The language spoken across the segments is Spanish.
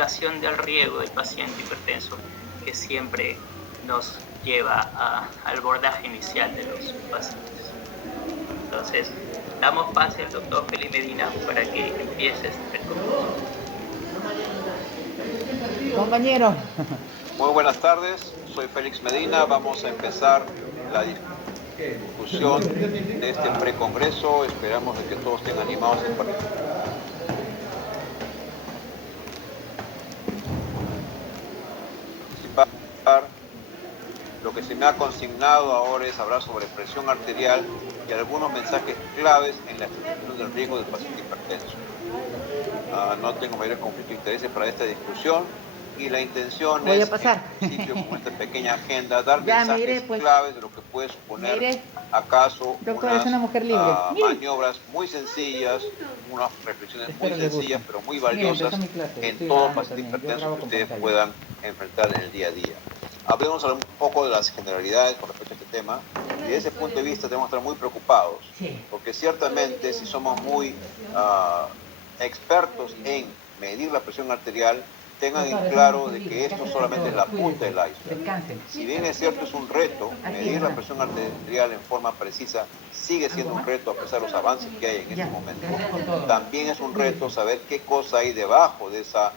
modificación del riego del paciente hipertenso que siempre nos lleva al abordaje inicial de los pacientes. Entonces, damos pase al doctor Félix Medina para que empiece este precongreso. Compañero. Muy buenas tardes, soy Félix Medina. Vamos a empezar la discusión de este precongreso. Esperamos de que todos estén animados en participar. Lo que se me ha consignado ahora es hablar sobre presión arterial y algunos mensajes claves en la estimación del riesgo del paciente hipertenso. No tengo mayor conflicto de intereses para esta discusión y la intención es, en principio, con esta pequeña agenda, dar mensajes claves de lo que puede suponer acaso unas maniobras muy sencillas, unas reflexiones muy sencillas pero muy valiosas en todo paciente hipertenso que ustedes puedan enfrentar en el día a día. Hablemos un poco de las generalidades con respecto a este tema. Desde ese punto de vista tenemos que estar muy preocupados, porque ciertamente si somos muy expertos en medir la presión arterial, tengan en claro de que esto solamente es la punta del iceberg. Si bien es cierto, es un reto medir la presión arterial en forma precisa, sigue siendo un reto a pesar de los avances que hay en este momento. También es un reto saber qué cosa hay debajo de esa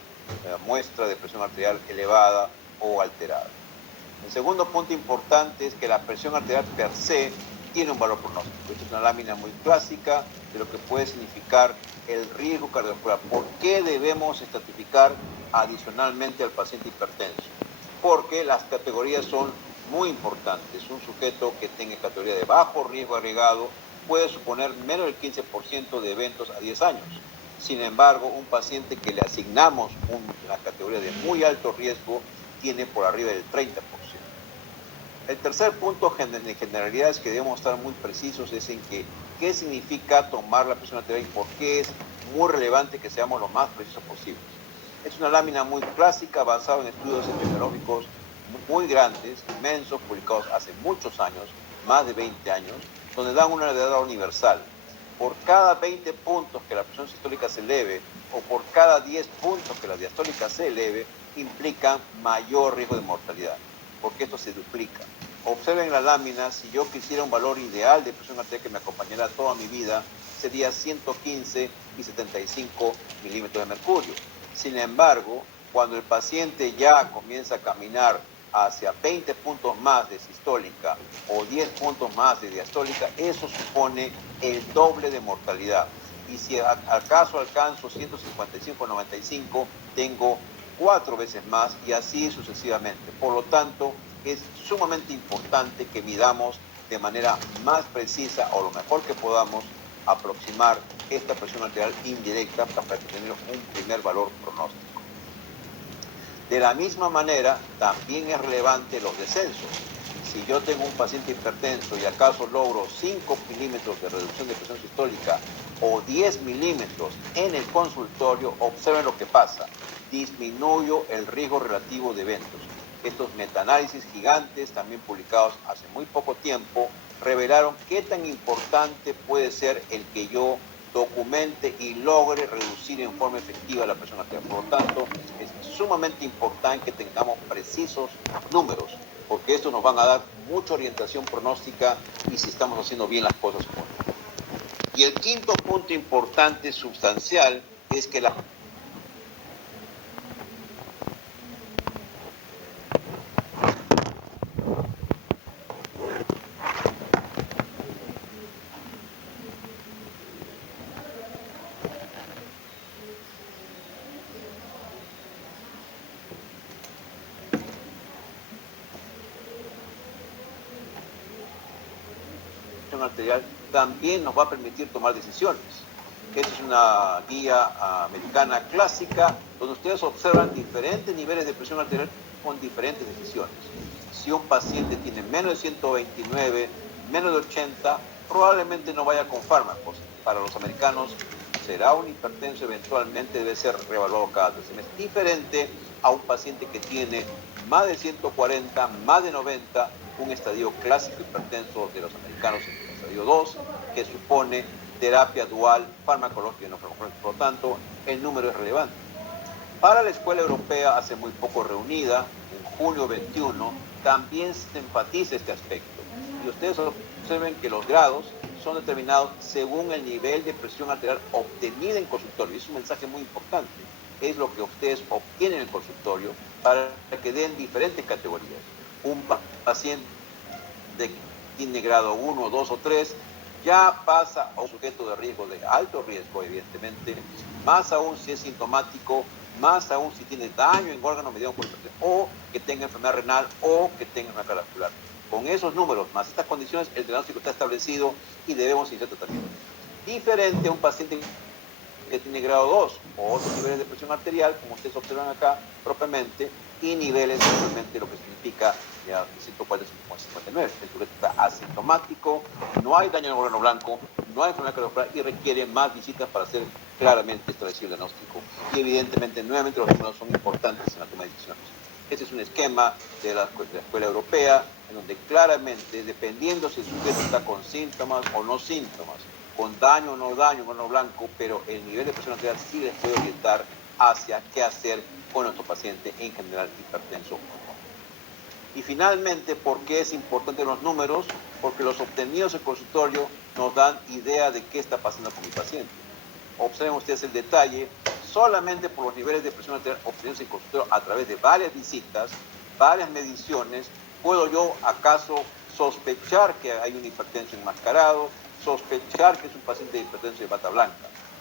muestra de presión arterial elevada o alterada. El segundo punto importante es que la presión arterial per se tiene un valor pronóstico. Esta es una lámina muy clásica de lo que puede significar el riesgo cardiovascular. ¿Por qué debemos estratificar adicionalmente al paciente hipertenso? Porque las categorías son muy importantes. Un sujeto que tenga categoría de bajo riesgo agregado puede suponer menos del 15% de eventos a 10 años. Sin embargo, un paciente que le asignamos una categoría de muy alto riesgo tiene por arriba del 30%. El tercer punto de generalidades que debemos estar muy precisos es en que qué significa tomar la presión arterial y por qué es muy relevante que seamos lo más precisos posibles. Es una lámina muy clásica basada en estudios epidemiológicos muy grandes, inmensos, publicados hace muchos años, más de 20 años, donde dan una edad universal. Por cada 20 puntos que la presión sistólica se eleve o por cada 10 puntos que la diastólica se eleve, implican mayor riesgo de mortalidad, porque esto se duplica. Observen la lámina, si yo quisiera un valor ideal de presión arterial que me acompañara toda mi vida, sería 115 y 75 milímetros de mercurio. Sin embargo, cuando el paciente ya comienza a caminar hacia 20 puntos más de sistólica o 10 puntos más de diastólica, eso supone el doble de mortalidad. Y si acaso alcanzo 155-95, tengo 4 veces más y así sucesivamente. Por lo tanto, es sumamente importante que midamos de manera más precisa o lo mejor que podamos aproximar esta presión arterial indirecta para tener un primer valor pronóstico. De la misma manera, también es relevante los descensos. Si yo tengo un paciente hipertenso y acaso logro 5 milímetros de reducción de presión sistólica o 10 milímetros en el consultorio, observen lo que pasa. Disminuyo el riesgo relativo de eventos. Estos metaanálisis gigantes, también publicados hace muy poco tiempo, revelaron qué tan importante puede ser el que yo documente y logre reducir en forma efectiva la presión arterial. Por lo tanto, es sumamente importante que tengamos precisos números, porque estos nos van a dar mucha orientación pronóstica y si estamos haciendo bien las cosas o no. Y el quinto punto importante, sustancial, es que la arterial también nos va a permitir tomar decisiones. Esta es una guía americana clásica donde ustedes observan diferentes niveles de presión arterial con diferentes decisiones. Si un paciente tiene menos de 129, menos de 80, probablemente no vaya con fármacos. Para los americanos será un hipertenso, eventualmente debe ser reevaluado cada 3 meses. Diferente a un paciente que tiene más de 140, más de 90, un estadio clásico hipertenso de los americanos, estadio 2, que supone terapia dual farmacológica y no farmacológica. Por lo tanto, el número es relevante. Para la Escuela Europea, hace muy poco reunida, en junio 21, también se enfatiza este aspecto. Y ustedes observen que los grados son determinados según el nivel de presión arterial obtenida en consultorio. Es un mensaje muy importante. Es lo que ustedes obtienen en el consultorio para que den diferentes categorías. Un paciente que tiene grado 1, 2 o 3 ya pasa a un sujeto de riesgo, de alto riesgo, evidentemente, más aún si es sintomático, más aún si tiene daño en órganos mediados por hipertensión, o que tenga enfermedad renal, o que tenga enfermedad cardiovascular. Con esos números, más estas condiciones, el diagnóstico está establecido y debemos iniciar tratamiento. Diferente a un paciente que tiene grado 2 o otros niveles de presión arterial, como ustedes observan acá propiamente, y niveles simplemente lo que significa 140, 159. El sujeto está asintomático, no hay daño en el órgano blanco, no hay enfermedad cardiovascular y requiere más visitas para hacer claramente establecido el diagnóstico. Y evidentemente, nuevamente, los números son importantes en la toma de decisiones. Este es un esquema de la Escuela Europea, en donde claramente, dependiendo si el sujeto está con síntomas o no síntomas, con daño o no daño en órgano blanco, pero el nivel de presión arterial sí les puede orientar hacia qué hacer con nuestro paciente en general hipertenso. Y finalmente, ¿por qué es importante los números? Porque los obtenidos en consultorio nos dan idea de qué está pasando con mi paciente. Observen ustedes el detalle, solamente por los niveles de presión arterial obtenidos en consultorio a través de varias visitas, varias mediciones, ¿puedo yo acaso sospechar que hay un hipertenso enmascarado, sospechar que es un paciente de hipertensión de bata blanca?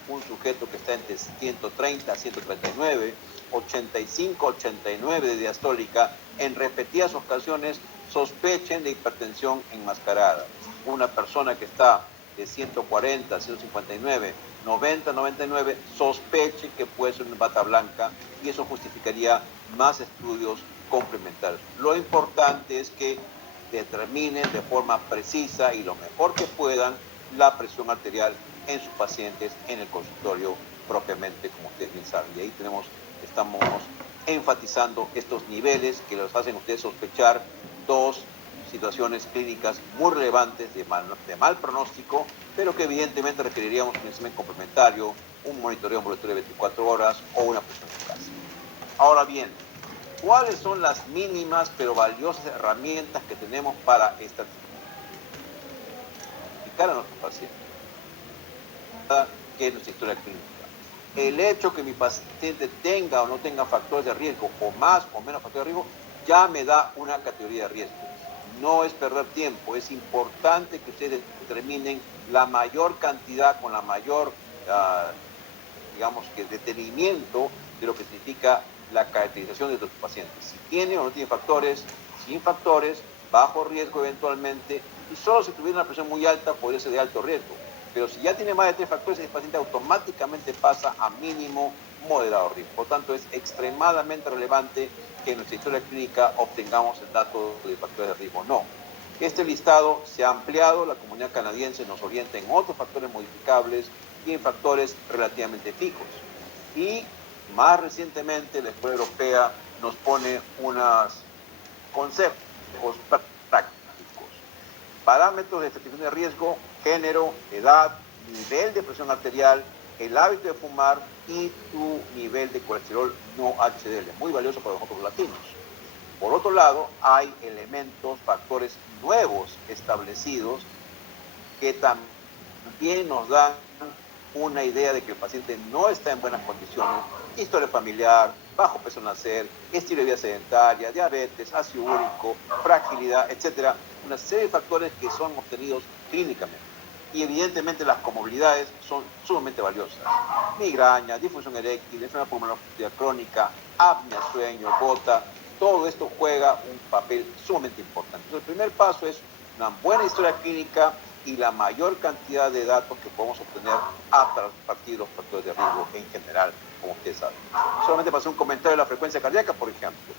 Un sujeto que está entre 130 a 139, 85 a 89 de diastólica, en repetidas ocasiones sospechen de hipertensión enmascarada. Una persona que está de 140 a 159, 90, 99, sospeche que puede ser una bata blanca y eso justificaría más estudios complementarios. Lo importante es que determinen de forma precisa y lo mejor que puedan la presión arterial en sus pacientes en el consultorio propiamente, como ustedes bien saben. Y ahí estamos enfatizando estos niveles que los hacen ustedes sospechar dos situaciones clínicas muy relevantes de mal pronóstico, pero que evidentemente requeriríamos un examen complementario, un monitoreo ambulatorio de 24 horas o una presión en casa. Ahora bien, ¿cuáles son las mínimas pero valiosas herramientas que tenemos para estratificar a nuestros pacientes? Que es nuestra historia clínica. El hecho que mi paciente tenga o no tenga factores de riesgo, o más o menos factores de riesgo, ya me da una categoría de riesgo. No es perder tiempo, es importante que ustedes determinen la mayor cantidad con la mayor, digamos que detenimiento de lo que significa la caracterización de tus pacientes. Si tiene o no tiene factores, sin factores, bajo riesgo eventualmente, y solo si tuviera una presión muy alta podría ser de alto riesgo. Pero si ya tiene más de 3 factores, el paciente automáticamente pasa a mínimo moderado riesgo. Por tanto, es extremadamente relevante que en nuestra historia clínica obtengamos el dato de factores de riesgo. No. Este listado se ha ampliado, la comunidad canadiense nos orienta en otros factores modificables y en factores relativamente fijos. Y más recientemente la Escuela Europea nos pone unos conceptos prácticos. Parámetros de estratificación de riesgo: género, edad, nivel de presión arterial, el hábito de fumar y tu nivel de colesterol no HDL, muy valioso para nosotros los latinos. Por otro lado, hay elementos, factores nuevos establecidos que también nos dan una idea de que el paciente no está en buenas condiciones: historia familiar, bajo peso al nacer, estilo de vida sedentaria, diabetes, ácido úrico, fragilidad, etcétera. Una serie de factores que son obtenidos clínicamente. Y evidentemente las comorbilidades son sumamente valiosas: migraña, disfunción eréctil, enfermedad pulmonar crónica, apnea, sueño, gota. Todo esto juega un papel sumamente importante. Entonces, el primer paso es una buena historia clínica y la mayor cantidad de datos que podemos obtener a partir de los factores de riesgo en general, como ustedes saben. Solamente para hacer un comentario de la frecuencia cardíaca, por ejemplo.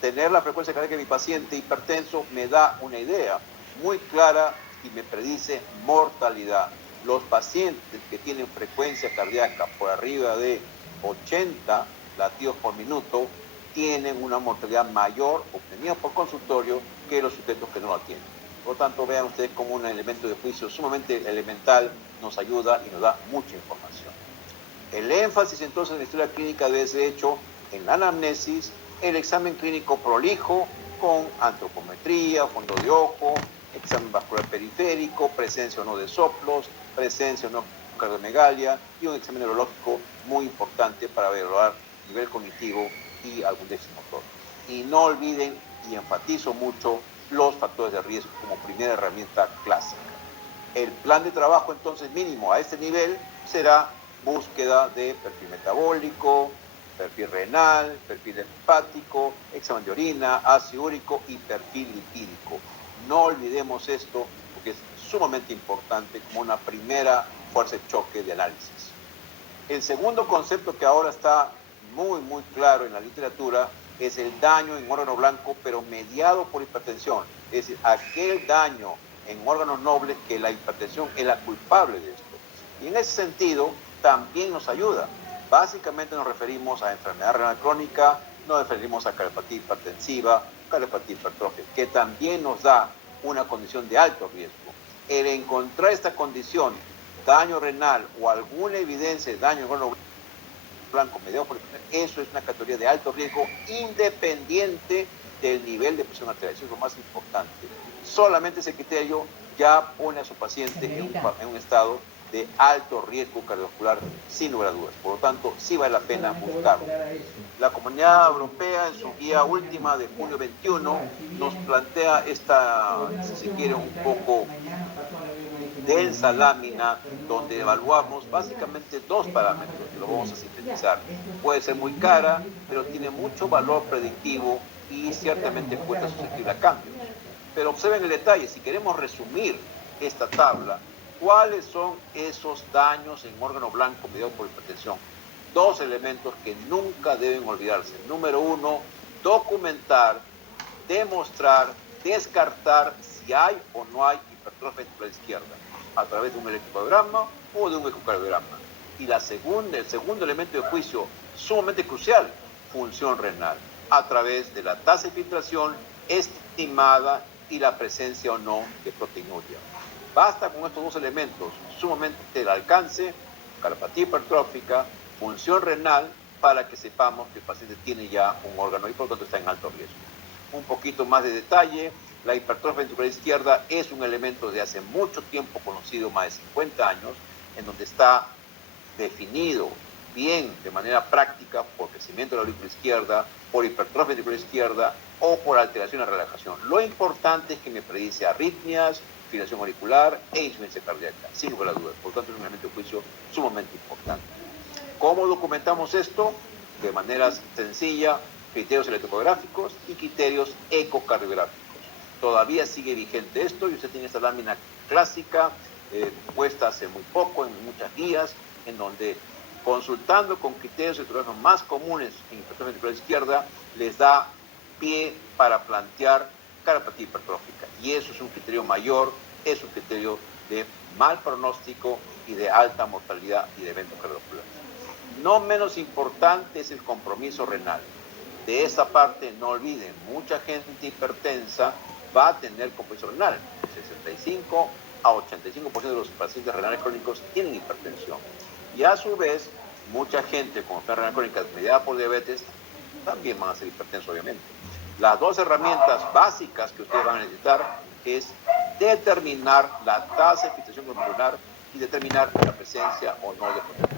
Tener la frecuencia cardíaca de mi paciente hipertenso me da una idea muy clara y me predice mortalidad. Los pacientes que tienen frecuencia cardíaca por arriba de 80 latidos por minuto tienen una mortalidad mayor obtenida por consultorio que los sujetos que no la tienen. Por lo tanto, vean ustedes como un elemento de juicio sumamente elemental nos ayuda y nos da mucha información. El énfasis entonces en la historia clínica debe ser hecho en la anamnesis el examen clínico prolijo con antropometría, fondo de ojo, examen vascular periférico, presencia o no de soplos, presencia o no de cardiomegalia y un examen neurológico muy importante para evaluar nivel cognitivo y algún déficit motor. Y no olviden, y enfatizo mucho, los factores de riesgo como primera herramienta clásica. El plan de trabajo entonces mínimo a este nivel será búsqueda de perfil metabólico, perfil renal, perfil hepático, examen de orina, ácido úrico y perfil lipídico. No olvidemos esto porque es sumamente importante como una primera fuerza de choque de análisis. El segundo concepto que ahora está muy claro en la literatura es el daño en órgano blanco, pero mediado por hipertensión. Es decir, aquel daño en órganos nobles que la hipertensión es la culpable de esto. Y en ese sentido también nos ayuda. Básicamente nos referimos a enfermedad renal crónica, nos referimos a cardiopatía hipertensiva, cardiopatía hipertrófica, que también nos da una condición de alto riesgo. El encontrar esta condición, daño renal o alguna evidencia de daño en órgano blanco mediado por hipertensión, eso es una categoría de alto riesgo independiente del nivel de presión arterial. Eso es lo más importante. Solamente ese criterio ya pone a su paciente en un estado de alto riesgo cardiovascular sin lugar a dudas. Por lo tanto, sí vale la pena buscarlo. La Comunidad Europea, en su guía última de junio 21, nos plantea esta, si se quiere, un poco densa lámina donde evaluamos básicamente dos parámetros que lo vamos a sintetizar. Puede ser muy cara, pero tiene mucho valor predictivo y ciertamente puede ser susceptible a cambios. Pero observen el detalle, si queremos resumir esta tabla, ¿cuáles son esos daños en órgano blanco mediados por hipertensión? Dos elementos que nunca deben olvidarse. Número uno, documentar, demostrar, descartar si hay o no hay hipertrofia ventricular izquierda a través de un electrocardiograma o de un ecocardiograma. Y el segundo elemento de juicio sumamente crucial, función renal, a través de la tasa de filtración estimada y la presencia o no de proteinuria. Basta con estos dos elementos, sumamente el alcance, cardiopatía hipertrófica, función renal, para que sepamos que el paciente tiene ya un órgano y por lo tanto está en alto riesgo. Un poquito más de detalle, la hipertrofia ventricular izquierda es un elemento de hace mucho tiempo conocido, más de 50 años, en donde está definido bien de manera práctica por crecimiento de la aurícula izquierda, por hipertrofia ventricular izquierda o por alteración de relajación. Lo importante es que me predice arritmias, fibrilación auricular e insuficiencia cardíaca, sin lugar a dudas. Por lo tanto, es un elemento de juicio sumamente importante. ¿Cómo documentamos esto? De manera sencilla, criterios electrocardiograficos y criterios ecocardiográficos. Todavía sigue vigente esto y usted tiene esta lámina clásica puesta hace muy poco en muchas guías, en donde consultando con criterios electrocardiograficos más comunes en hipertrofia ventricular izquierda les da pie para plantear cardiopatía hipertrófica. Y eso es un criterio mayor, es un criterio de mal pronóstico y de alta mortalidad y de eventos cardiovasculares. No menos importante es el compromiso renal. De esa parte, no olviden, mucha gente hipertensa va a tener compromiso renal. 65 a 85% de los pacientes renales crónicos tienen hipertensión. Y a su vez, mucha gente con enfermedad renal crónica mediada por diabetes también van a ser hipertensos, obviamente. Las dos herramientas básicas que ustedes van a necesitar es determinar la tasa de filtración glomerular y determinar la presencia o no de proteinuria.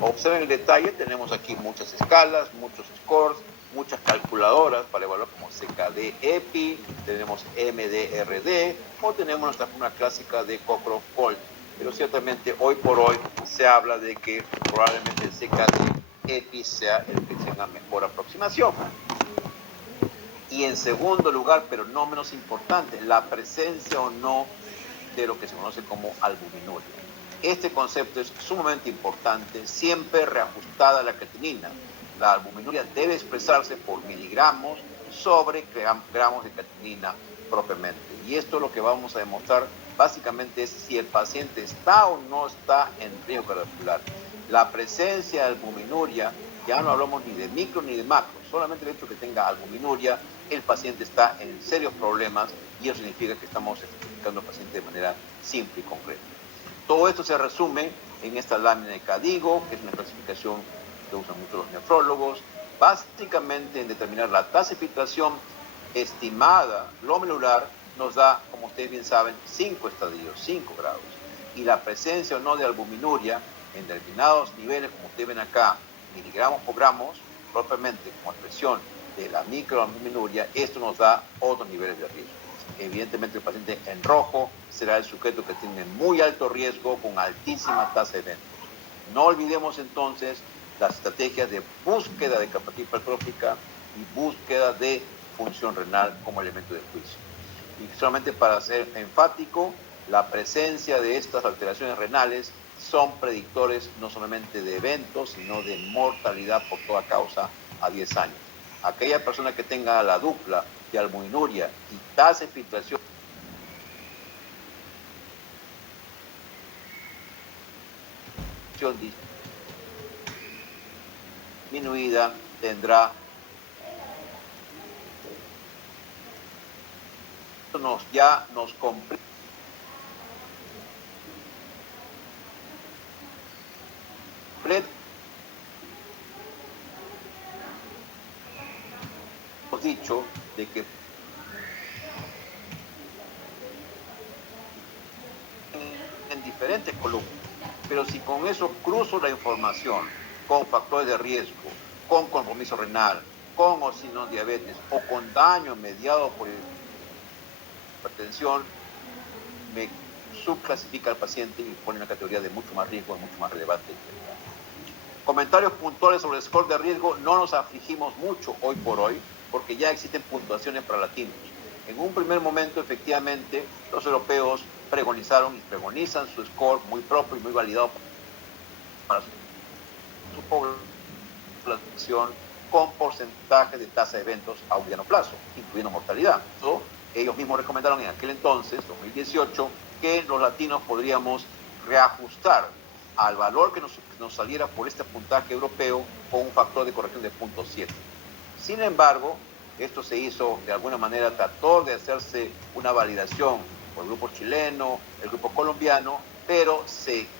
Observen el detalle, tenemos aquí muchas escalas, muchos scores, muchas calculadoras para evaluar como CKD-EPI, tenemos MDRD o tenemos nuestra fórmula clásica de Cockcroft-Colt. Pero ciertamente hoy por hoy se habla de que probablemente el CKD-EPI sea el que sea una mejor aproximación. Y en segundo lugar, pero no menos importante, la presencia o no de lo que se conoce como albuminuria. Este concepto es sumamente importante, siempre reajustada a la creatinina. La albuminuria debe expresarse por miligramos sobre gramos de creatinina propiamente. Y esto lo que vamos a demostrar básicamente es si el paciente está o no está en riesgo cardiovascular. La presencia de albuminuria, ya no hablamos ni de micro ni de macro, solamente el hecho de que tenga albuminuria, el paciente está en serios problemas y eso significa que estamos identificando al paciente de manera simple y concreta. Todo esto se resume en esta lámina de KDIGO, que es una clasificación que usan mucho los nefrólogos, básicamente en determinar la tasa de filtración estimada glomerular, nos da, como ustedes bien saben, 5 estadios, 5 grados. Y la presencia o no de albuminuria en determinados niveles, como ustedes ven acá, miligramos por gramos, propiamente como expresión de la microalbuminuria, esto nos da otros niveles de riesgo. Evidentemente el paciente en rojo será el sujeto que tiene muy alto riesgo con altísima tasa de eventos. No olvidemos entonces las estrategias de búsqueda de capacidad hipertrófica y búsqueda de función renal como elemento de juicio. Y solamente para ser enfático, la presencia de estas alteraciones renales son predictores no solamente de eventos, sino de mortalidad por toda causa a 10 años. Aquella persona que tenga la dupla de albuminuria y tasa de filtración disminuida tendrá ya nos completa hemos dicho de que en diferentes columnas, pero si con eso cruzo la información con factores de riesgo, con compromiso renal, con o sin diabetes o con daño mediado por hipertensión, me subclasifica al paciente y pone en una categoría de mucho más riesgo, mucho más relevante. Comentarios puntuales sobre el score de riesgo. No nos afligimos mucho hoy por hoy porque ya existen puntuaciones para latinos. En un primer momento, efectivamente, los europeos preconizaron y preconizan su score muy propio y muy validado para su población con porcentaje de tasa de eventos a mediano plazo, incluyendo mortalidad. Entonces, ellos mismos recomendaron en aquel entonces, 2018, que los latinos podríamos reajustar al valor que nos saliera por este puntaje europeo con un factor de corrección de 0.7. Sin embargo, esto se hizo de alguna manera, trató de hacerse una validación por el grupo chileno, el grupo colombiano, pero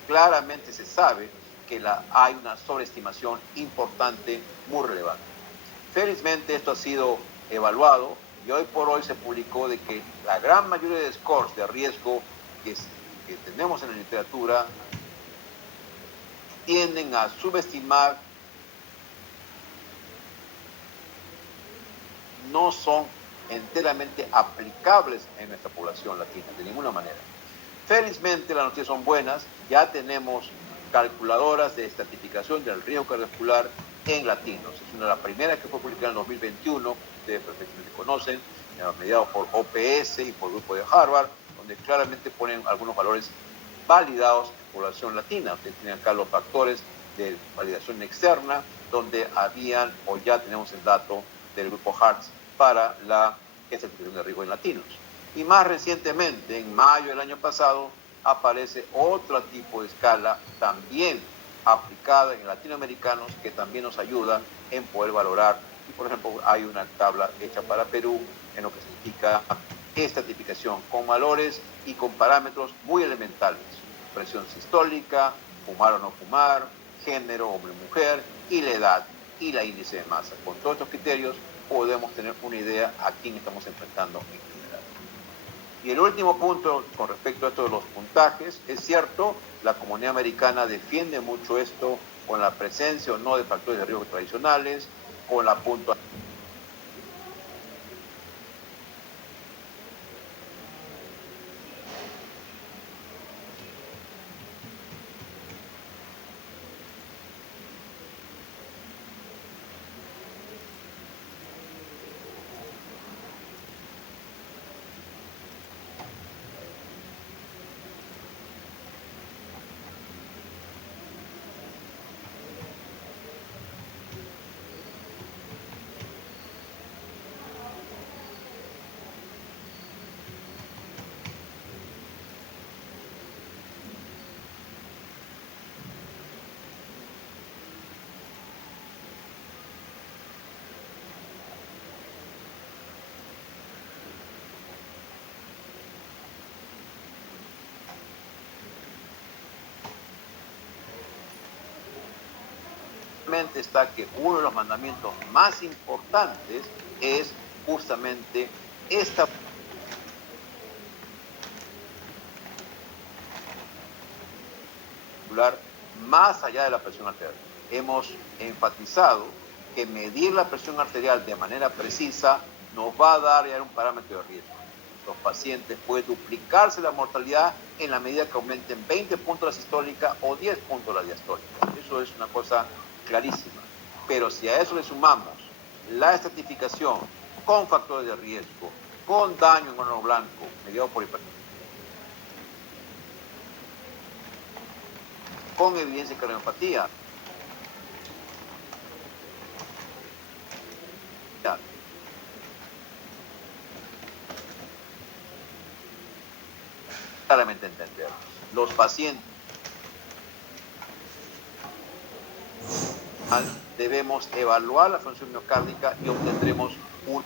claramente se sabe que hay una sobreestimación importante, muy relevante. Felizmente esto ha sido evaluado y hoy por hoy se publicó de que la gran mayoría de scores de riesgo que tenemos en la literatura tienden a subestimar, no son enteramente aplicables en nuestra población latina, de ninguna manera. Felizmente las noticias son buenas, ya tenemos calculadoras de estratificación del riesgo cardiovascular en latinos. Es una de las primeras que fue publicada en 2021, ustedes perfectamente conocen, mediado por OPS y por el grupo de Harvard, donde claramente ponen algunos valores validados en población latina. Ustedes tienen acá los factores de validación externa, donde habían o ya tenemos el dato del grupo HEARTS para la estratificación de riesgo en latinos. Y más recientemente, en mayo del año pasado, aparece otro tipo de escala también aplicada en latinoamericanos que también nos ayuda en poder valorar. Y por ejemplo, hay una tabla hecha para Perú en lo que significa estratificación con valores y con parámetros muy elementales. Presión sistólica, fumar o no fumar, género, hombre o mujer, y la edad y la índice de masa. Con todos estos criterios podemos tener una idea a quién estamos enfrentando en general. Y el último punto con respecto a esto de los puntajes, es cierto, la comunidad americana defiende mucho esto con la presencia o no de factores de riesgo tradicionales, con la puntuación está que uno de los mandamientos más importantes es justamente esta más allá de la presión arterial. Hemos enfatizado que medir la presión arterial de manera precisa nos va a dar ya un parámetro de riesgo. Los pacientes pueden duplicarse la mortalidad en la medida que aumenten 20 puntos la sistólica o 10 puntos la diastólica. Eso es una cosa clarísima. Pero si a eso le sumamos la estratificación con factores de riesgo, con daño en órgano blanco mediado por hipertensión, con evidencia de cardiopatía, claramente entender. Los pacientes debemos evaluar la función miocárdica y obtendremos un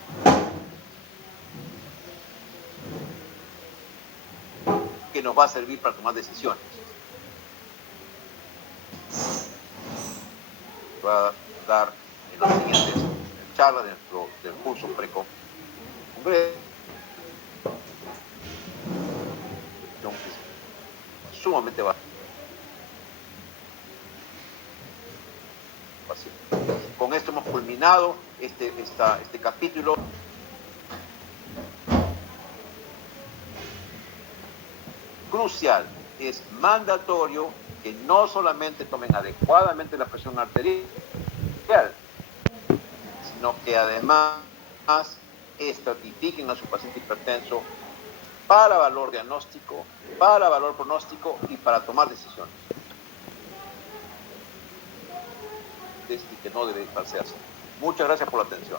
que nos va a servir para tomar decisiones. Va a dar en las siguientes charlas del curso precongreso sumamente bajo. Con esto hemos culminado este capítulo. Crucial, es mandatorio que no solamente tomen adecuadamente la presión arterial, sino que además estratifiquen a su paciente hipertenso para valor diagnóstico, para valor pronóstico y para tomar decisiones. Y que no debe falsearse. Muchas gracias por la atención.